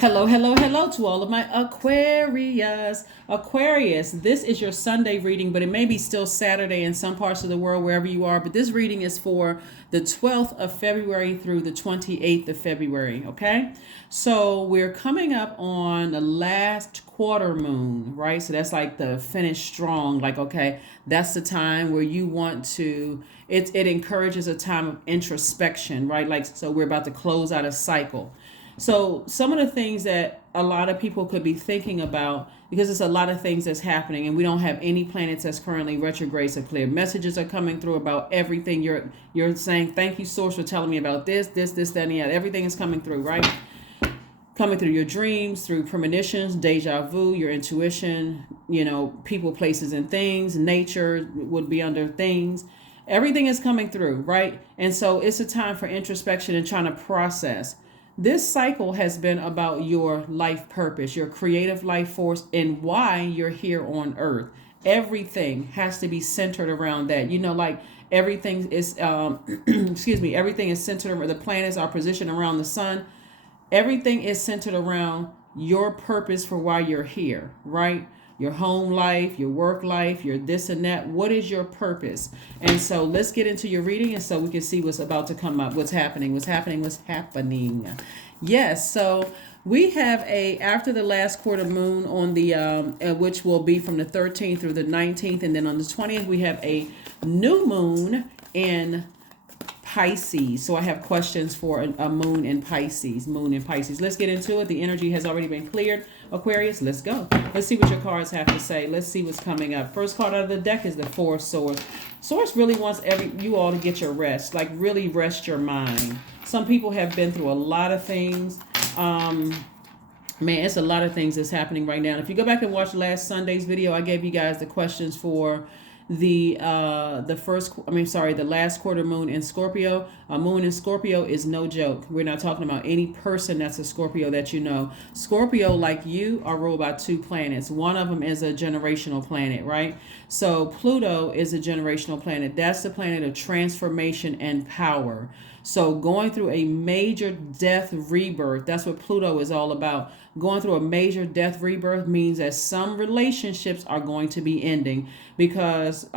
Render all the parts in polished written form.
Hello, hello, hello to all of my Aquarius. Aquarius, this is your Sunday reading, but it may be still Saturday in some parts of the world, wherever you are. But this reading is for the 12th of February through the 28th of February, okay? So we're coming up on the last quarter moon, right? So that's like the finish strong, like, okay, that's the time where you want to, it encourages a time of introspection, right? Like, so we're about to close out a cycle. So some of the things that a lot of people could be thinking about, because it's a lot of things that's happening, and we don't have any planets that's currently retrograde. So clear messages are coming through about everything. You're saying, thank you, source, for telling me about this, that, and the other. Everything is coming through, right? Coming through your dreams, through premonitions, deja vu, your intuition, people, places, and things. Nature would be under things. Everything is coming through, right? And so it's a time for introspection and trying to process. This cycle has been about your life purpose, your creative life force, and why you're here on earth. Everything has to be centered around that. Like everything is, excuse me, everything is centered around the planets are positioned around the sun. Everything is centered around your purpose for why you're here, right? Your home life, your work life, your this and that. What is your purpose? And so let's get into your reading, and so we can see what's about to come up, what's happening. Yes, so we have after the last quarter moon on the which will be from the 13th through the 19th, and then on the 20th we have a new moon in Pisces. So I have questions for a moon in Pisces. Let's get into it. The energy has already been cleared. Aquarius, let's go. Let's see what your cards have to say. Let's see what's coming up. First card out of the deck is the Four of Swords. Source really wants you all to get your rest. Like really rest your mind. Some people have been through a lot of things. Man, it's a lot of things that's happening right now. If you go back and watch last Sunday's video, I gave you guys the questions for the last quarter moon in Scorpio. A moon in Scorpio is no joke. We're not talking about any person that's a Scorpio that you know. Scorpio, like you, are ruled by two planets. One of them is a generational planet, right? So Pluto is a generational planet. That's the planet of transformation and power. So going through a major death rebirth, that's what Pluto is all about. Going through a major death rebirth means that some relationships are going to be ending because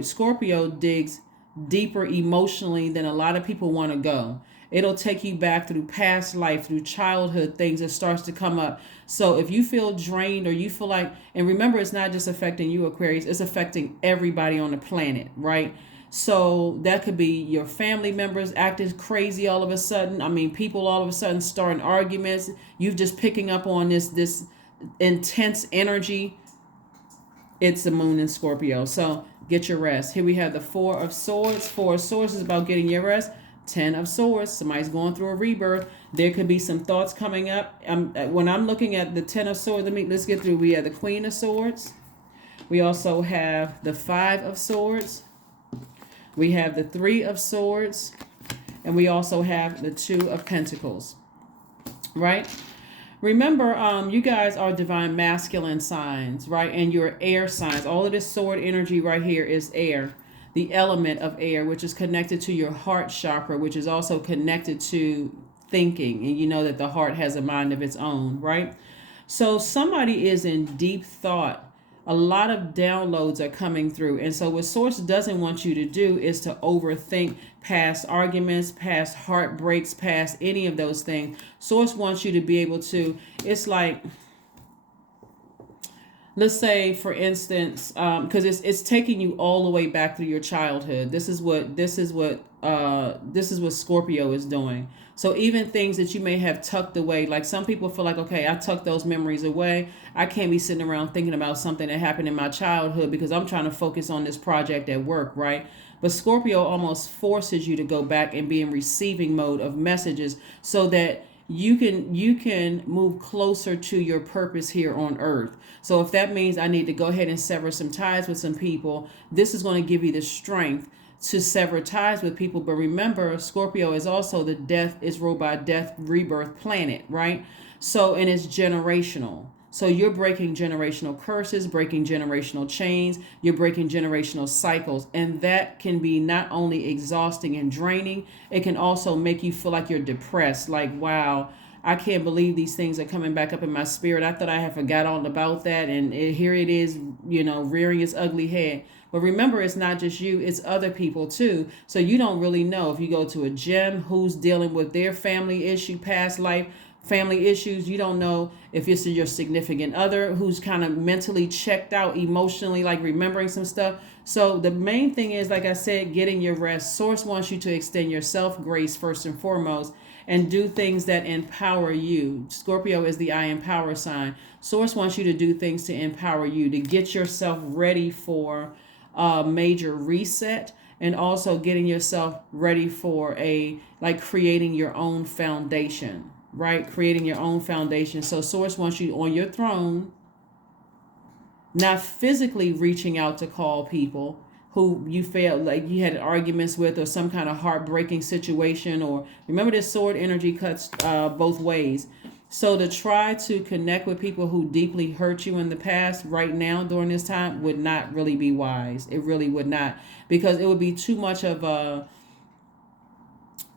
Scorpio digs deeper emotionally than a lot of people want to go. It'll take you back through past life, through childhood things that starts to come up. So if you feel drained or you feel like, and remember, it's not just affecting you, Aquarius, it's affecting everybody on the planet, right? So that could be your family members acting crazy all of a sudden. I mean, people all of a sudden starting arguments. You just picking up on this intense energy. It's the moon in Scorpio. So get your rest. Here we have the Four of Swords. Four of Swords is about getting your rest. 10 of Swords. Somebody's going through a rebirth. There could be some thoughts coming up. When I'm looking at the 10 of Swords, let's get through. We have the Queen of Swords. We also have the Five of Swords. We have the Three of Swords, and we also have the Two of Pentacles, right? Remember, you guys are divine masculine signs, right? And your air signs. All of this sword energy right here is air, the element of air, which is connected to your heart chakra, which is also connected to thinking. And you know that the heart has a mind of its own, right? So somebody is in deep thought. A lot of downloads are coming through. And so what Source doesn't want you to do is to overthink past arguments, past heartbreaks, past any of those things. Source wants you to be able to, it's like, let's say, for instance, because it's taking you all the way back through your childhood. This is what Scorpio is doing. So even things that you may have tucked away, like some people feel like, okay, I tucked those memories away. I can't be sitting around thinking about something that happened in my childhood because I'm trying to focus on this project at work, right? But Scorpio almost forces you to go back and be in receiving mode of messages so that you can move closer to your purpose here on earth. So if that means I need to go ahead and sever some ties with some people, this is going to give you the strength to sever ties with people. But remember, Scorpio is also is ruled by a death rebirth planet, right? So, and it's generational. So you're breaking generational curses, breaking generational chains, you're breaking generational cycles. And that can be not only exhausting and draining, it can also make you feel like you're depressed. Like, wow, I can't believe these things are coming back up in my spirit. I thought I had forgot all about that. And here it is, rearing its ugly head. But remember, it's not just you, it's other people too. So you don't really know if you go to a gym who's dealing with their family issue, past life, family issues. You don't know if it's your significant other who's kind of mentally checked out emotionally, like remembering some stuff. So the main thing is, like I said, getting your rest. Source wants you to extend your self grace first and foremost, and do things that empower you. Scorpio is the I empower sign. Source wants you to do things to empower you, to get yourself ready for a major reset, and also getting yourself ready for creating your own foundation, right? Creating your own foundation. So Source wants you on your throne, not physically reaching out to call people who you felt like you had arguments with, or some kind of heartbreaking situation. Or remember, this sword energy cuts both ways. So to try to connect with people who deeply hurt you in the past right now during this time would not really be wise. It really would not, because it would be too much of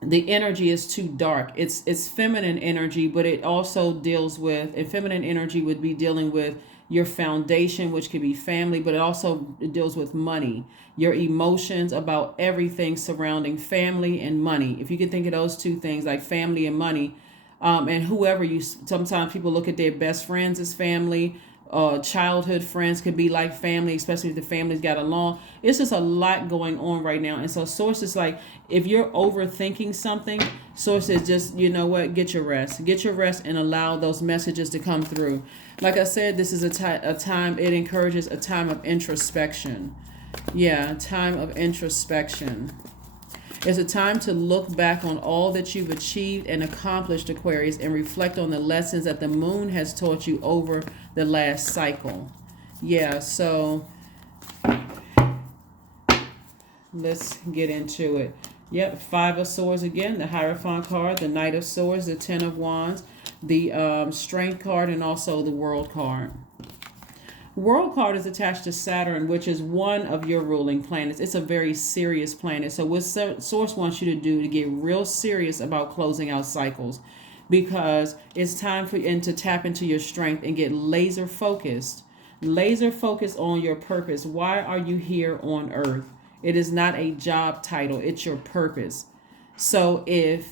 the energy is too dark. It's feminine energy, but it also deals with, and feminine energy would be dealing with your foundation, which could be family, but it deals with money, your emotions about everything surrounding family and money. If you can think of those two things, like family and money, and whoever sometimes people look at their best friends as family. Childhood friends could be like family, especially if the family's got along. It's just a lot going on right now. And so Source is like, if you're overthinking something, Source is just, you know what, get your rest and allow those messages to come through. Like I said, this is a time, it encourages a time of introspection. Yeah, time of introspection. It's a time to look back on all that you've achieved and accomplished, Aquarius, and reflect on the lessons that the moon has taught you over the last cycle. Yeah, so let's get into it. Yep, Five of Swords again, the Hierophant card, the Knight of Swords, the Ten of Wands, the Strength card, and also the World card. World card is attached to Saturn, which is one of your ruling planets. It's a very serious planet. So what Source wants you to do to get real serious about closing out cycles, because it's time for you to tap into your strength and get laser focused on your purpose. Why are you here on Earth? It is not a job title. It's your purpose. So if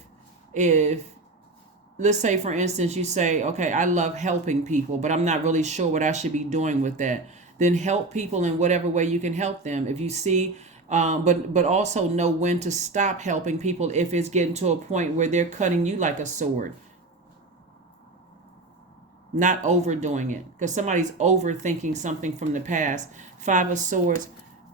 let's say, for instance, you say, okay, I love helping people, but I'm not really sure what I should be doing with that. Then help people in whatever way you can help them. If you see, but also know when to stop helping people if it's getting to a point where they're cutting you like a sword. Not overdoing it, because somebody's overthinking something from the past. Five of Swords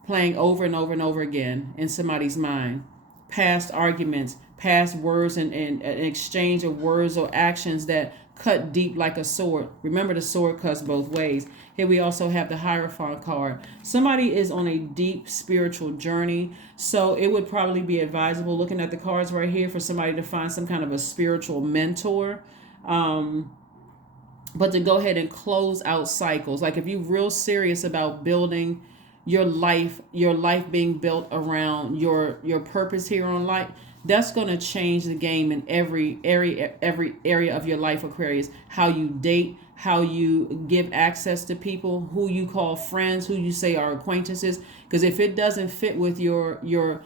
playing over and over and over again in somebody's mind. Past arguments, past words, and an exchange of words or actions that cut deep like a sword. Remember, the sword cuts both ways. Here we also have the Hierophant card. Somebody is on a deep spiritual journey, so it would probably be advisable, looking at the cards right here, for somebody to find some kind of a spiritual mentor. But to go ahead and close out cycles. Like if you're real serious about building your life being built around your purpose here on life, that's going to change the game in every area of your life, Aquarius. How you date, how you give access to people, who you call friends, who you say are acquaintances. Because if it doesn't fit with it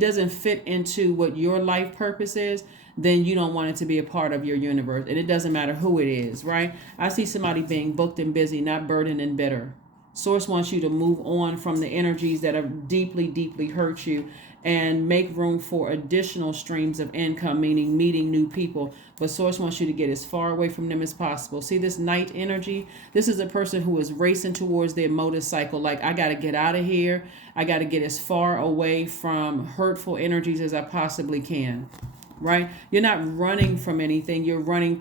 doesn't fit into what your life purpose is, then you don't want it to be a part of your universe. And it doesn't matter who it is, right? I see somebody being booked and busy, not burdened and bitter. Source wants you to move on from the energies that have deeply, deeply hurt you, and make room for additional streams of income, meaning meeting new people. But Source wants you to get as far away from them as possible. See this Knight energy? This is a person who is racing towards their motorcycle. Like, I got to get out of here. I got to get as far away from hurtful energies as I possibly can. Right? You're not running from anything. You're running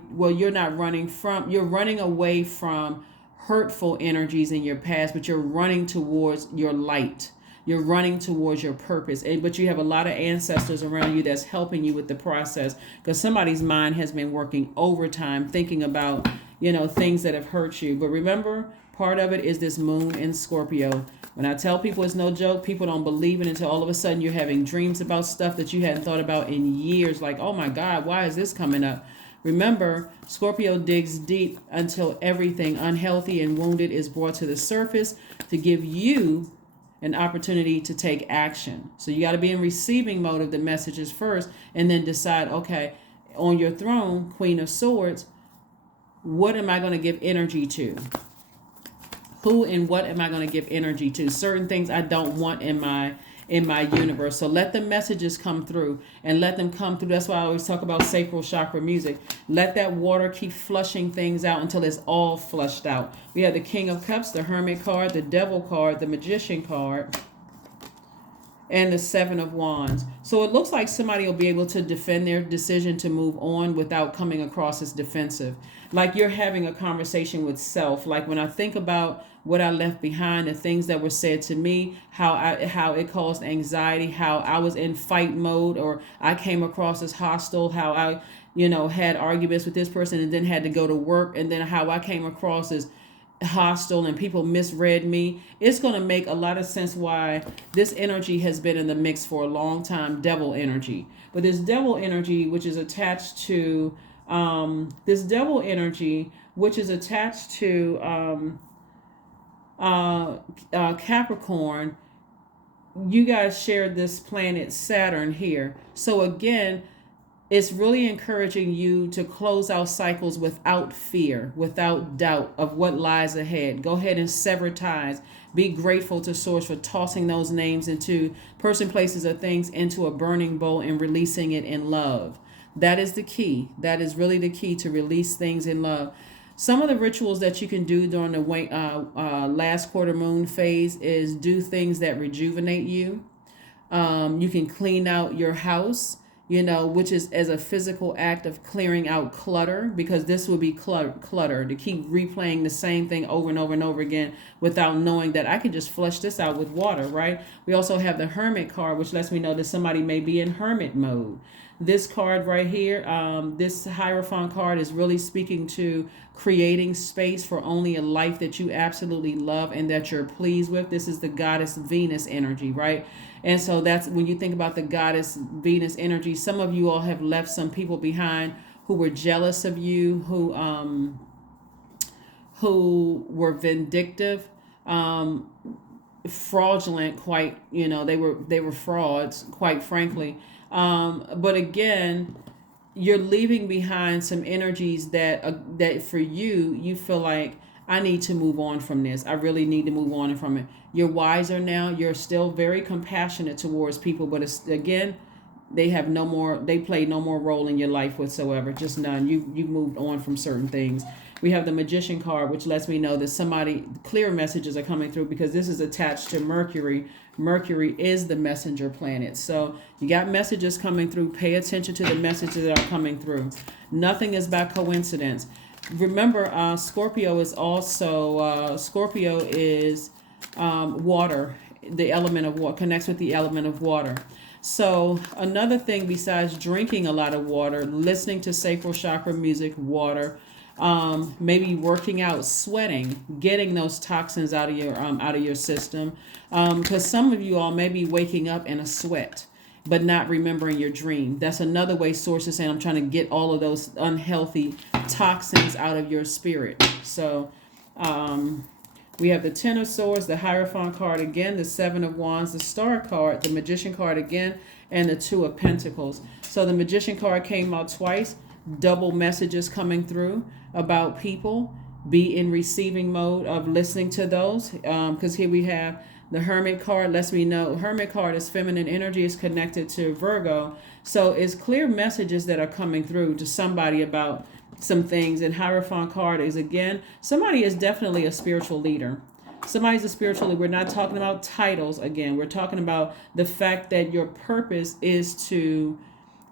away from hurtful energies in your past, but you're running towards your light. You're running towards your purpose. But you have a lot of ancestors around you that's helping you with the process, because somebody's mind has been working overtime thinking about, things that have hurt you. But remember, Part of it is this moon in Scorpio. When I tell people it's no joke, people don't believe it until all of a sudden you're having dreams about stuff that you hadn't thought about in years. Like, oh my God, why is this coming up? Remember, Scorpio digs deep until everything unhealthy and wounded is brought to the surface to give you an opportunity to take action. So you got to be in receiving mode of the messages first, and then decide, okay, on your throne, Queen of Swords, what am I going to give energy to? Who and what am I going to give energy to? Certain things I don't want in my universe. So let the messages come through, and let them come through. That's why I always talk about sacral chakra music. Let that water keep flushing things out until it's all flushed out. We have the King of Cups, the Hermit card, the Devil card, the Magician card, and the Seven of Wands. So it looks like somebody will be able to defend their decision to move on without coming across as defensive. Like you're having a conversation with self. Like when I think about what I left behind, the things that were said to me, how it caused anxiety, how I was in fight mode, or I came across as hostile, how I, had arguments with this person and then had to go to work, and then how I came across as hostile and people misread me. It's going to make a lot of sense why this energy has been in the mix for a long time, devil energy. But this devil energy, which is attached to Capricorn, you guys share this planet Saturn here. So again, it's really encouraging you to close out cycles without fear, without doubt of what lies ahead. Go ahead and sever ties. Be grateful to Source for tossing those names into person, places, or things into a burning bowl and releasing it in love. That is the key. That is really the key, to release things in love. Some of the rituals that you can do during the last quarter moon phase is do things that rejuvenate you. You can clean out your house, which is as a physical act of clearing out clutter, because this will be clutter to keep replaying the same thing over and over and over again without knowing that I can just flush this out with water, right? We also have the Hermit card, which lets me know that somebody may be in hermit mode. This card right here, this Hierophant card, is really speaking to creating space for only a life that you absolutely love and that you're pleased with. This is the goddess Venus energy, right? And so that's when you think about the goddess Venus energy. Some of you all have left some people behind who were jealous of you, who were vindictive, fraudulent, quite, they were frauds, quite frankly. But again, you're leaving behind some energies that for you feel like, I need to move on from this. I really need to move on from it. You're wiser now. You're still very compassionate towards people, but it's, again, they play no more role in your life whatsoever. Just none. You've moved on from certain things. We have the Magician card, which lets me know that clear messages are coming through, because this is attached to Mercury. Mercury is the messenger planet. So you got messages coming through. Pay attention to the messages that are coming through. Nothing is by coincidence. Remember, Scorpio is water. The element of water connects with the element of water. So another thing besides drinking a lot of water, listening to sacral chakra music, water, maybe working out, sweating, getting those toxins out of your system. Because some of you all may be waking up in a sweat, but not remembering your dream. That's another way Source is saying, I'm trying to get all of those unhealthy toxins out of your spirit. So we have the Ten of Swords, the Hierophant card again, the Seven of Wands, the Star card, the Magician card again, and the Two of Pentacles. So the Magician card came out twice. Double messages coming through about people. Be in receiving mode of listening to those. Because here we have the Hermit card. Lets me know Hermit card is feminine energy, is connected to Virgo. So it's clear messages that are coming through to somebody about some things. And Hierophant card is, again, somebody is definitely a spiritual leader. Somebody's a spiritual leader. We're not talking about titles again. We're talking about the fact that your purpose is to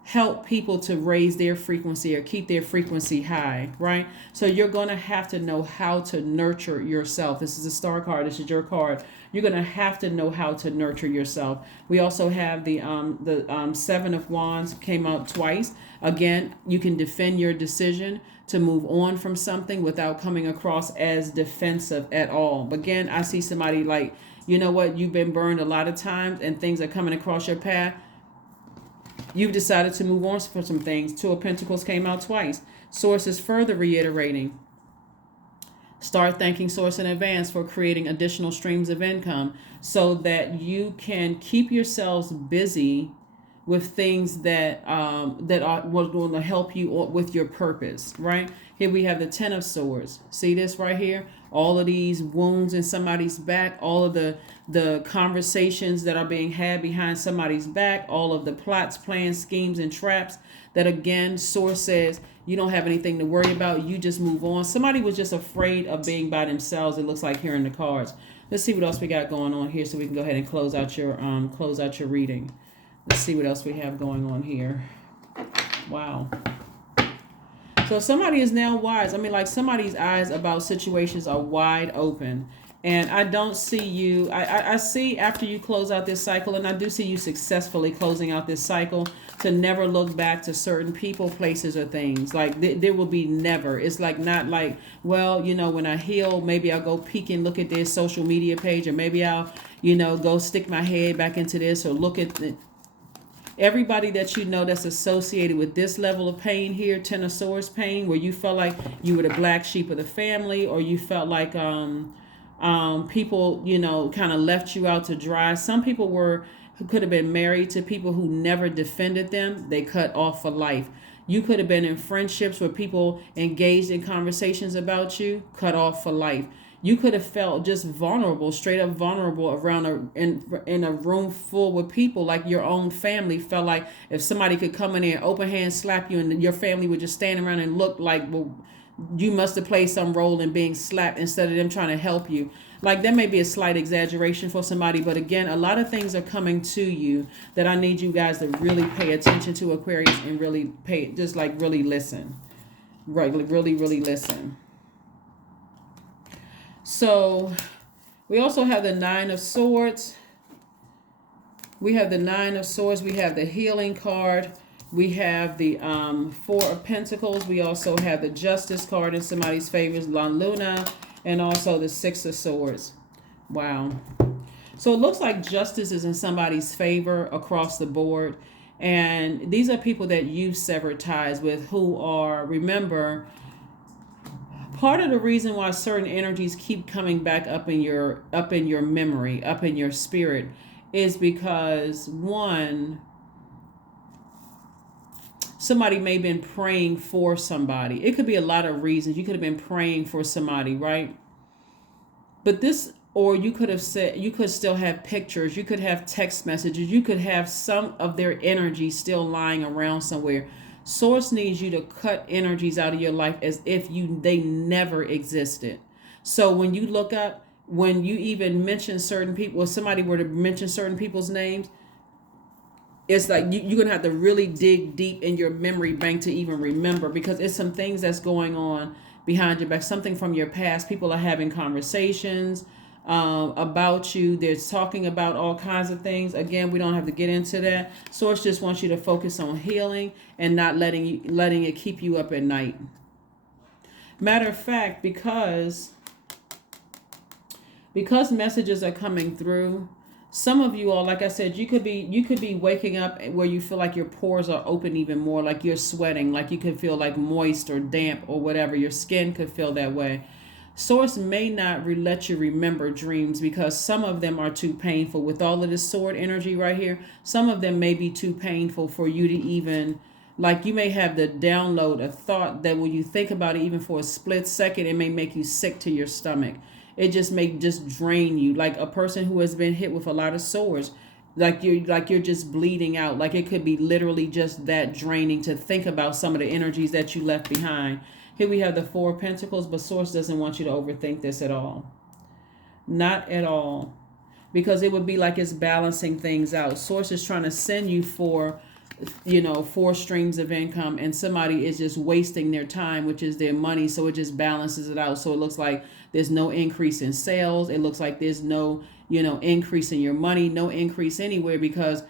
help people to raise their frequency or keep their frequency high, right? So you're going to have to know how to nurture yourself. This is a Star card. This is your card. You're going to have to know how to nurture yourself. We also have the Seven of Wands came out twice. Again, you can defend your decision to move on from something without coming across as defensive at all. But again, I see somebody like, you know what, you've been burned a lot of times and things are coming across your path. You've decided to move on for some things. Two of Pentacles came out twice. Source is further reiterating. Start thanking Source in advance for creating additional streams of income so that you can keep yourselves busy with things that are going to help you with your purpose, right? Here we have the Ten of Swords. See this right here? All of these wounds in somebody's back, all of the conversations that are being had behind somebody's back, all of the plots, plans, schemes, and traps that, again, Source says you don't have anything to worry about. You just move on. Somebody was just afraid of being by themselves. It looks like here in the cards. Let's see what else we got going on here so we can go ahead and close out your reading. Let's see what else we have going on here. Wow. So somebody is now wise. I mean, like somebody's eyes about situations are wide open. And I don't see you. I see after you close out this cycle, and I do see you successfully closing out this cycle, to never look back to certain people, places, or things. Like there will be never. It's like not like, well, you know, when I heal, maybe I'll go peek and look at this social media page, or maybe I'll, you know, go stick my head back into this, or look at the. Everybody that you know that's associated with this level of pain here, Ten of Swords pain, where you felt like you were the black sheep of the family, or you felt like people, you know, kind of left you out to dry. Some people could have been married to people who never defended them. They cut off for life. You could have been in friendships where people engaged in conversations about you, cut off for life. You could have felt just vulnerable, straight up vulnerable around in a room full with people, like your own family. Felt like if somebody could come in there and open hand slap you, and your family would just stand around and look like, well, you must have played some role in being slapped instead of them trying to help you. Like that may be a slight exaggeration for somebody, but again, a lot of things are coming to you that I need you guys to really pay attention to, Aquarius, and really really listen. Right, really, really listen. So we also have the Nine of Swords. We have the Nine of Swords. We have the Healing card. We have the Four of Pentacles. We also have the Justice card in somebody's favors, La Luna, and also the Six of Swords. Wow. So it looks like justice is in somebody's favor across the board. And these are people that you've severed ties with, who are, remember, part of the reason why certain energies keep coming back up in your memory, up in your spirit, is because, one, somebody may have been praying for somebody. It could be a lot of reasons. You could have been praying for somebody, right? But this, or you could have said, you could still have pictures. You could have text messages. You could have some of their energy still lying around somewhere. Source needs you to cut energies out of your life as if they never existed. So when you look up, when you even mention certain people, or somebody were to mention certain people's names, it's like you're going to have to really dig deep in your memory bank to even remember, because it's some things that's going on behind your back, something from your past. People are having conversations about you. They're talking about all kinds of things. Again, we don't have to get into that. Source just wants you to focus on healing and not letting it keep you up at night. Matter of fact, because messages are coming through, some of you all, like I said, you could be waking up where you feel like your pores are open even more, like you're sweating, like you could feel like moist or damp or whatever. Your skin could feel that way. Source may not let you remember dreams because some of them are too painful. With all of this sword energy right here, some of them may be too painful for you to even, like, you may have the download a thought that when you think about it, even for a split second, it may make you sick to your stomach. It just may just drain you, like a person who has been hit with a lot of swords, like you're just bleeding out. Like it could be literally just that draining to think about some of the energies that you left behind. Here we have the Four of Pentacles, but Source doesn't want you to overthink this at all. Not at all. Because it would be like it's balancing things out. Source is trying to send you four streams of income, and somebody is just wasting their time, which is their money, so it just balances it out. So it looks like there's no increase in sales. It looks like there's no, increase in your money, no increase anywhere, because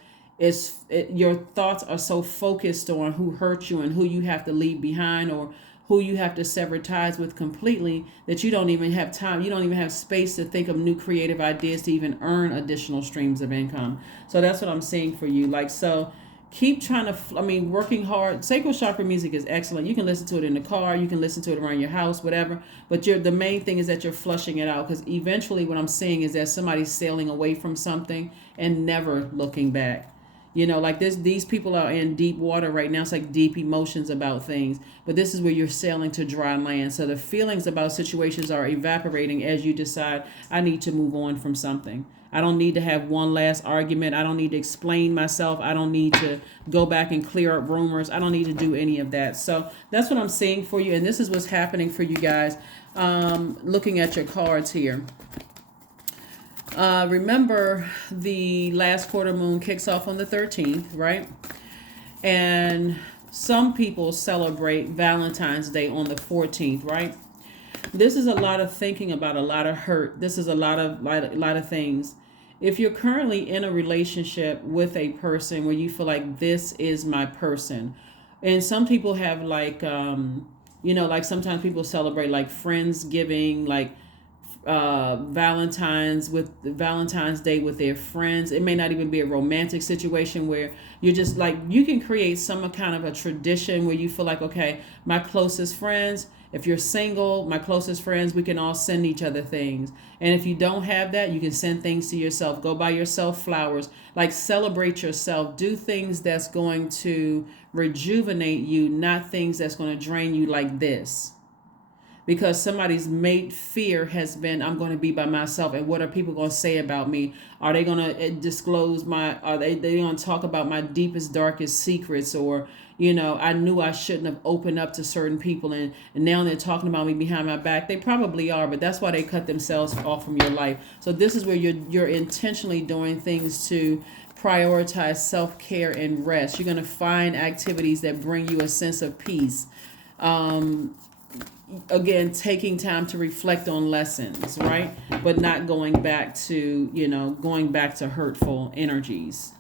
your thoughts are so focused on who hurt you and who you have to leave behind, or who you have to sever ties with completely, that you don't even have time, you don't even have space to think of new creative ideas to even earn additional streams of income. So that's what I'm seeing for you. Like, so keep trying to, working hard. Sacral chakra music is excellent. You can listen to it in the car, you can listen to it around your house, whatever. But the main thing is that you're flushing it out, because eventually what I'm seeing is that somebody's sailing away from something and never looking back. Like these people are in deep water right now. It's like deep emotions about things. But this is where you're sailing to dry land. So the feelings about situations are evaporating as you decide, I need to move on from something. I don't need to have one last argument. I don't need to explain myself. I don't need to go back and clear up rumors. I don't need to do any of that. So that's what I'm seeing for you. And this is what's happening for you guys. Looking at your cards here. Remember, the last quarter moon kicks off on the 13th, right? And some people celebrate Valentine's Day on the 14th, right? This is a lot of thinking about a lot of hurt. This is a lot of things. If you're currently in a relationship with a person where you feel like this is my person, and some people have like, like sometimes people celebrate like Friendsgiving, like Valentine's Day with their friends. It may not even be a romantic situation where you're just like, you can create some kind of a tradition where you feel like, okay, my closest friends, if you're single, my closest friends, we can all send each other things. And if you don't have that, you can send things to yourself. Go buy yourself flowers. Like, celebrate yourself. Do things that's going to rejuvenate you, not things that's going to drain you like this. Because somebody's made fear has been, I'm going to be by myself, and what are people going to say about me? Are they going to disclose are they going to talk about my deepest, darkest secrets? Or, I knew I shouldn't have opened up to certain people, and now they're talking about me behind my back. They probably are, but that's why they cut themselves off from your life. So this is where you're intentionally doing things to prioritize self-care and rest. You're going to find activities that bring you a sense of peace. Again, taking time to reflect on lessons, right? But not going back to hurtful energies.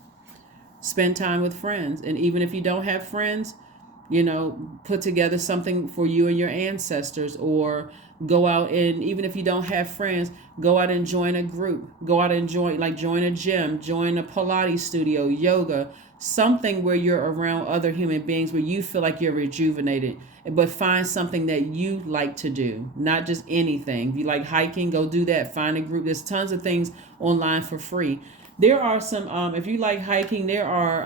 Spend time with friends. And even if you don't have friends, put together something for you and your ancestors, or go out, and even if you don't have friends, go out and join a group. Go out and join a gym, join a Pilates studio, yoga, something where you're around other human beings where you feel like you're rejuvenated. But find something that you like to do, not just anything. If you like hiking, go do that. Find a group. There's tons of things online for free. There are some, if you like hiking, there are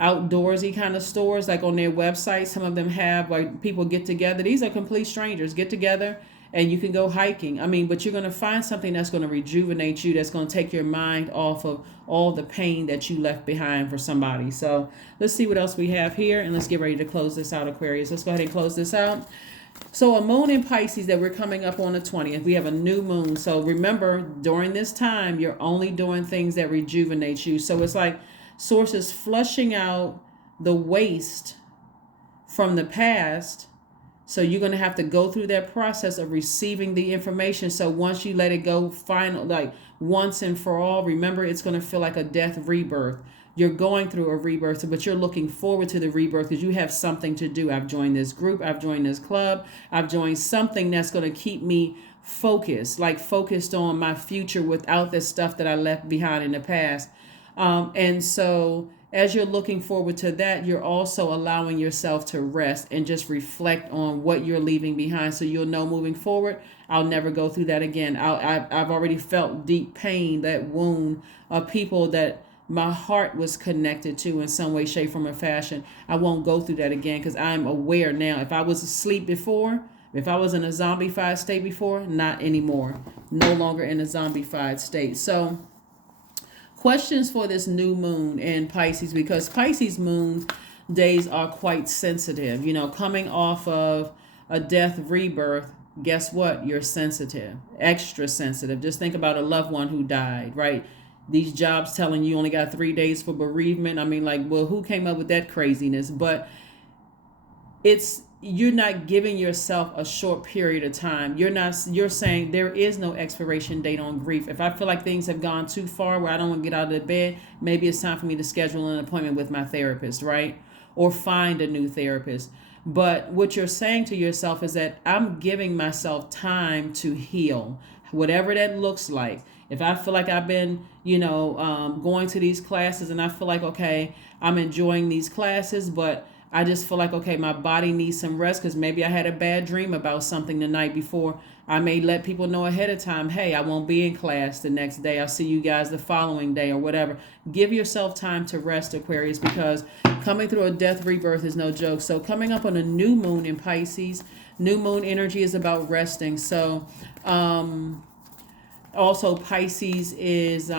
outdoorsy kind of stores, like on their website. Some of them have, like, people get together. These are complete strangers. Get together and you can go hiking. But you're going to find something that's going to rejuvenate you, that's going to take your mind off of all the pain that you left behind for somebody. So let's see what else we have here, and let's get ready to close this out, Aquarius. Let's go ahead and close this out. So a moon in Pisces that we're coming up on the 20th. We have a new moon. So remember, during this time, you're only doing things that rejuvenate you. So it's like Source is flushing out the waste from the past. So you're going to have to go through that process of receiving the information. So once you let it go, once and for all, remember, it's going to feel like a death rebirth. You're going through a rebirth, but you're looking forward to the rebirth because you have something to do. I've joined this group. I've joined this club. I've joined something that's going to keep me focused on my future without the stuff that I left behind in the past. And so as you're looking forward to that, you're also allowing yourself to rest and just reflect on what you're leaving behind. So you'll know moving forward, I'll never go through that again. I've already felt deep pain, that wound of people that my heart was connected to in some way, shape, form, or fashion. I won't go through that again because I'm aware now. If I was asleep before, if I was in a zombified state before, not anymore. No longer in a zombified state. So questions for this new moon in Pisces, because Pisces moon days are quite sensitive. Coming off of a death rebirth, guess what? You're sensitive, extra sensitive. Just think about a loved one who died, right? These jobs telling you only got 3 days for bereavement. Who came up with that craziness? But you're not giving yourself a short period of time. You're saying there is no expiration date on grief. If I feel like things have gone too far where I don't want to get out of the bed, maybe it's time for me to schedule an appointment with my therapist, right? Or find a new therapist. But what you're saying to yourself is that I'm giving myself time to heal, whatever that looks like. If I feel like I've been, going to these classes and I feel like, okay, I'm enjoying these classes, but I just feel like, okay, my body needs some rest because maybe I had a bad dream about something the night before. I may let people know ahead of time, hey, I won't be in class the next day. I'll see you guys the following day or whatever. Give yourself time to rest, Aquarius, because coming through a death rebirth is no joke. So coming up on a new moon in Pisces, new moon energy is about resting. So also Pisces is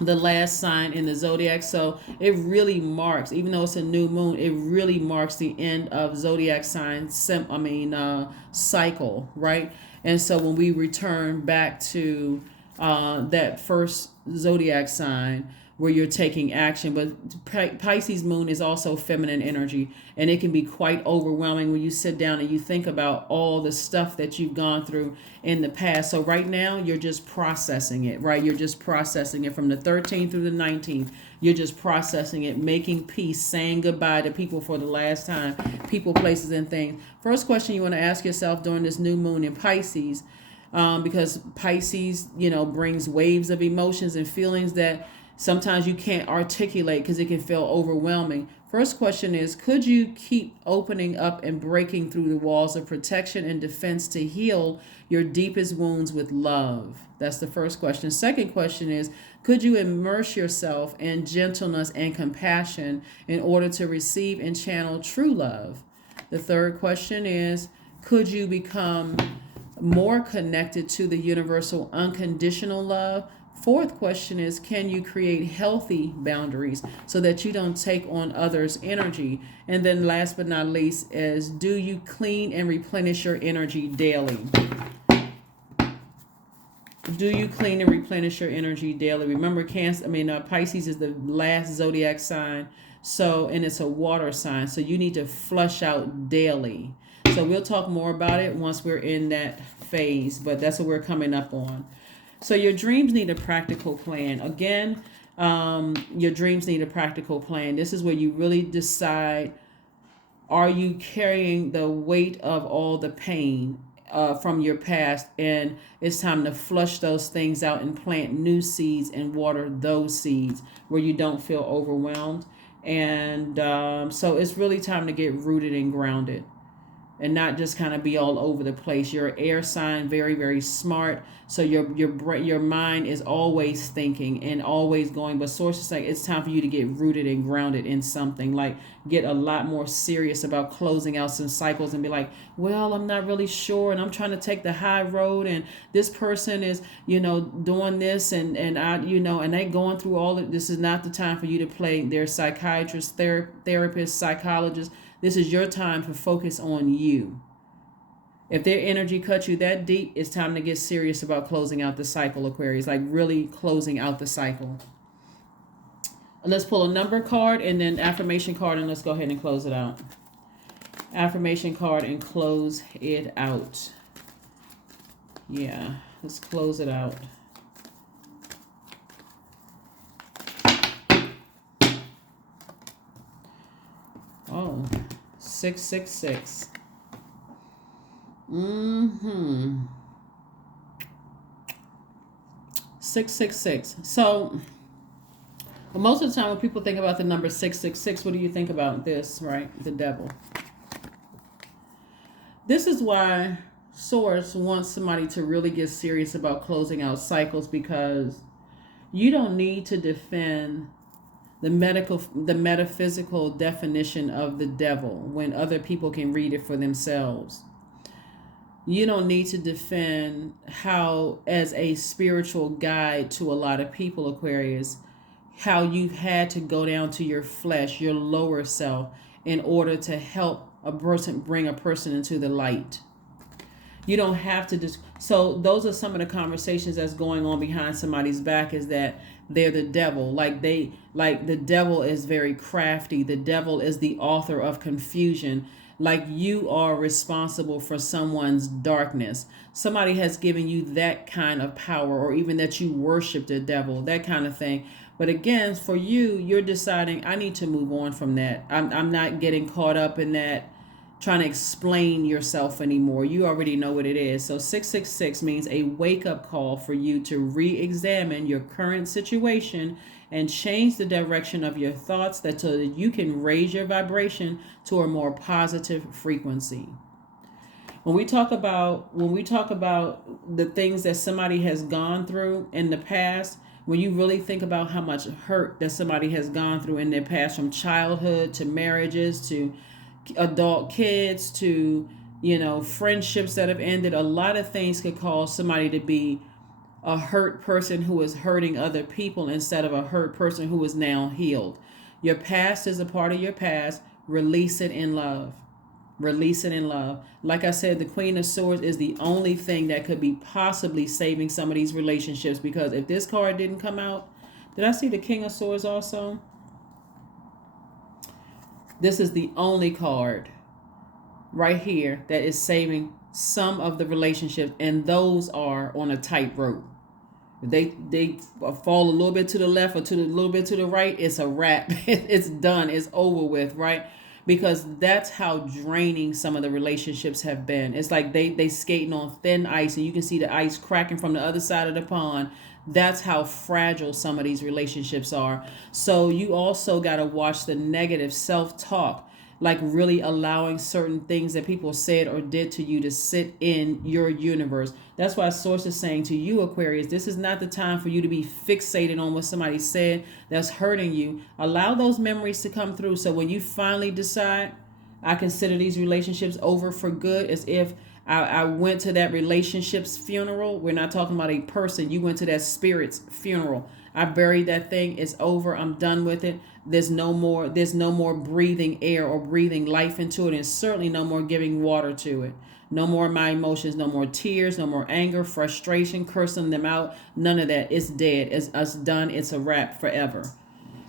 the last sign in the zodiac, so it really marks, even though it's a new moon, it really marks the end of zodiac sign cycle, right? And so when we return back to that first zodiac sign where you're taking action, but Pisces moon is also feminine energy, and it can be quite overwhelming when you sit down and you think about all the stuff that you've gone through in the past. So right now you're just processing it, right? You're just processing it from the 13th through the 19th. You're just processing it, making peace, saying goodbye to people for the last time, people, places, and things. First question you want to ask yourself during this new moon in Pisces, because Pisces, brings waves of emotions and feelings that sometimes you can't articulate because it can feel overwhelming. First question is, could you keep opening up and breaking through the walls of protection and defense to heal your deepest wounds with love? That's the first question. Second question is, could you immerse yourself in gentleness and compassion in order to receive and channel true love? The third question is, could you become more connected to the universal unconditional love? Fourth question is, can you create healthy boundaries so that you don't take on others' energy? And then last but not least is, do you clean and replenish your energy daily? Do you clean and replenish your energy daily? Remember, Pisces is the last zodiac sign, and it's a water sign, so you need to flush out daily. So we'll talk more about it once we're in that phase, but that's what we're coming up on. So your dreams need a practical plan. Again, your dreams need a practical plan. This is where you really decide, are you carrying the weight of all the pain from your past? And it's time to flush those things out and plant new seeds and water those seeds where you don't feel overwhelmed. And so it's really time to get rooted and grounded and not just kind of be all over the place. You're an air sign, very, very smart. So your mind is always thinking and always going. But source is like, it's time for you to get rooted and grounded in something. Like, get a lot more serious about closing out some cycles and be like, well, I'm not really sure, and I'm trying to take the high road, and this person is, doing this, and I, and they going through all of this. Is not the time for you to play their psychiatrist, therapist, psychologist. This is your time to focus on you. If their energy cuts you that deep, it's time to get serious about closing out the cycle, Aquarius. Like, really closing out the cycle. Let's pull a number card and then affirmation card, and let's go ahead and close it out. Affirmation card and close it out. Yeah, let's close it out. Oh, 666. 666. So, most of the time when people think about the number 666, what do you think about this, right? The devil. This is why Source wants somebody to really get serious about closing out cycles, because you don't need to defend the metaphysical definition of the devil when other people can read it for themselves. You don't need to defend how, as a spiritual guide to a lot of people, Aquarius, how you've had to go down to your flesh, your lower self, in order to help a person, bring a person into the light. You don't have to so those are some of the conversations that's going on behind somebody's back, is that they're the devil. Like the devil is very crafty. The devil is the author of confusion. Like you are responsible for someone's darkness. Somebody has given you that kind of power, or even that you worship the devil, that kind of thing. But again, for you, you're deciding, I need to move on from that. I'm not getting caught up in that, trying to explain yourself anymore. You already know what it is. So 666 means a wake up call for you to re-examine your current situation and change the direction of your thoughts, so that you can raise your vibration to a more positive frequency. When we talk about the things that somebody has gone through in the past, when you really think about how much hurt that somebody has gone through in their past, from childhood to marriages to adult kids to, friendships that have ended, a lot of things could cause somebody to be a hurt person who is hurting other people instead of a hurt person who is now healed. Your past is a part of your past. Release it in love. Release it in love. Like I said, the Queen of Swords is the only thing that could be possibly saving some of these relationships, because if this card didn't come out, did I see the King of Swords also? This is the only card right here that is saving some of the relationships, and those are on a tightrope. They fall a little bit to the left or a little bit to the right, it's a wrap. It's done. It's over with, right? Because that's how draining some of the relationships have been. It's like they skating on thin ice, and you can see the ice cracking from the other side of the pond. That's how fragile some of these relationships are. So you also got to watch the negative self-talk, like really allowing certain things that people said or did to you to sit in your universe. That's why Source is saying to you, Aquarius, this is not the time for you to be fixated on what somebody said that's hurting you. Allow those memories to come through. So when you finally decide, I consider these relationships over for good, as if I went to that relationship's funeral. We're not talking about a person. You went to that spirit's funeral. I buried that thing. It's over. I'm done with it. There's no more breathing air or breathing life into it, and certainly no more giving water to it. No more of my emotions, no more tears, no more anger, frustration, cursing them out. None of that. It's dead. It's us done. It's a wrap forever.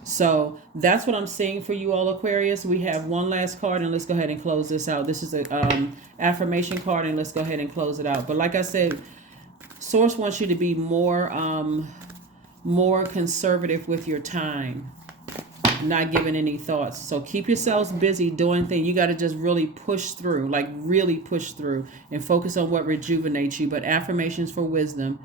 So that's what I'm seeing for you all, Aquarius. We have one last card, and let's go ahead and close this out. This is a affirmation card, and let's go ahead and close it out. But like I said, Source wants you to be more conservative with your time, not giving any thoughts. So keep yourselves busy doing things. You got to just really push through, like really push through, and focus on what rejuvenates you. But affirmations for wisdom.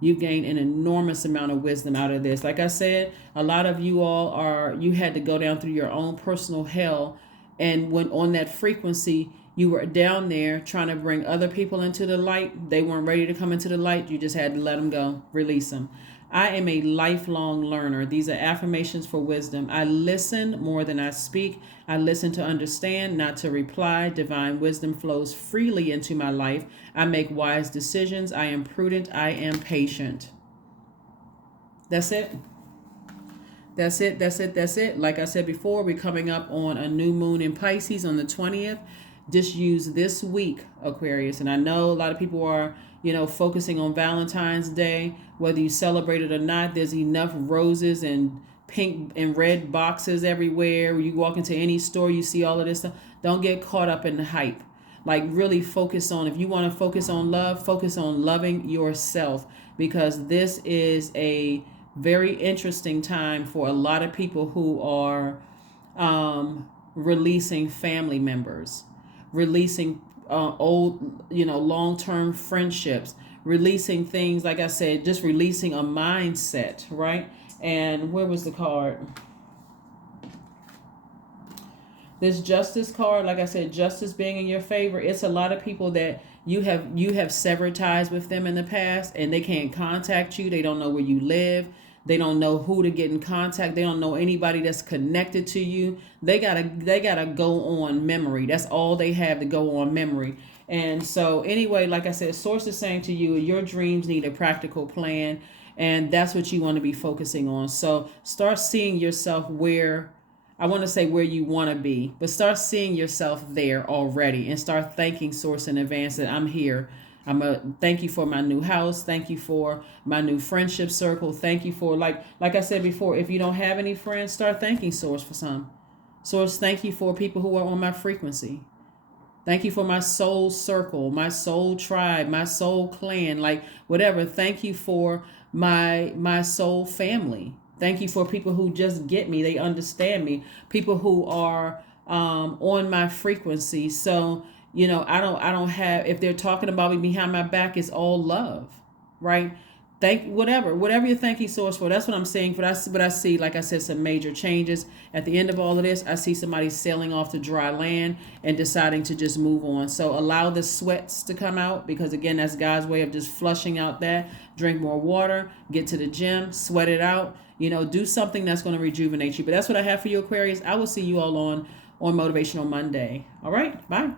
You gain an enormous amount of wisdom out of this. Like I said, a lot of you all you had to go down through your own personal hell. And when on that frequency, you were down there trying to bring other people into the light. They weren't ready to come into the light. You just had to let them go, release them. I am a lifelong learner. These are affirmations for wisdom. I listen more than I speak. I listen to understand, not to reply. Divine wisdom flows freely into my life. I make wise decisions. I am prudent. I am patient. That's it. That's it. That's it. That's it. Like I said before, we're coming up on a new moon in Pisces on the 20th. Just use this week, Aquarius. And I know a lot of people are, focusing on Valentine's Day. Whether you celebrate it or not, there's enough roses and pink and red boxes everywhere. You walk into any store, you see all of this stuff. Don't get caught up in the hype. Like really focus on, if you want to focus on love, focus on loving yourself, because this is a very interesting time for a lot of people who are releasing family members, releasing old, long-term friendships, releasing things, like I said, just releasing a mindset, right? And where was the card? This Justice card, like I said, justice being in your favor. It's a lot of people that you have severed ties with them in the past, and they can't contact you. They don't know where you live. They don't know who to get in contact. They don't know anybody that's connected to you. They gotta go on memory. That's all they have to go on memory. And so anyway, like I said, Source is saying to you, your dreams need a practical plan, and that's what you want to be focusing on. So start seeing yourself where you want to be, but start seeing yourself there already, and start thanking Source in advance that I'm here. Thank you for my new house. Thank you for my new friendship circle. Thank you for like I said before, if you don't have any friends, start thanking Source for some. Source, thank you for people who are on my frequency. Thank you for my soul circle, my soul tribe, my soul clan, like whatever. Thank you for my soul family. Thank you for people who just get me. They understand me. People who are on my frequency. So, I don't have, if they're talking about me behind my back, it's all love, right? Thank whatever you're thanking Source for. That's what I'm saying. But I see, like I said, some major changes at the end of all of this. I see somebody sailing off to dry land and deciding to just move on. So allow the sweats to come out, because again, that's God's way of just flushing out that. Drink more water, get to the gym, sweat it out. Do something that's going to rejuvenate you. But that's what I have for you, Aquarius. I will see you all on Motivational Monday. All right, bye.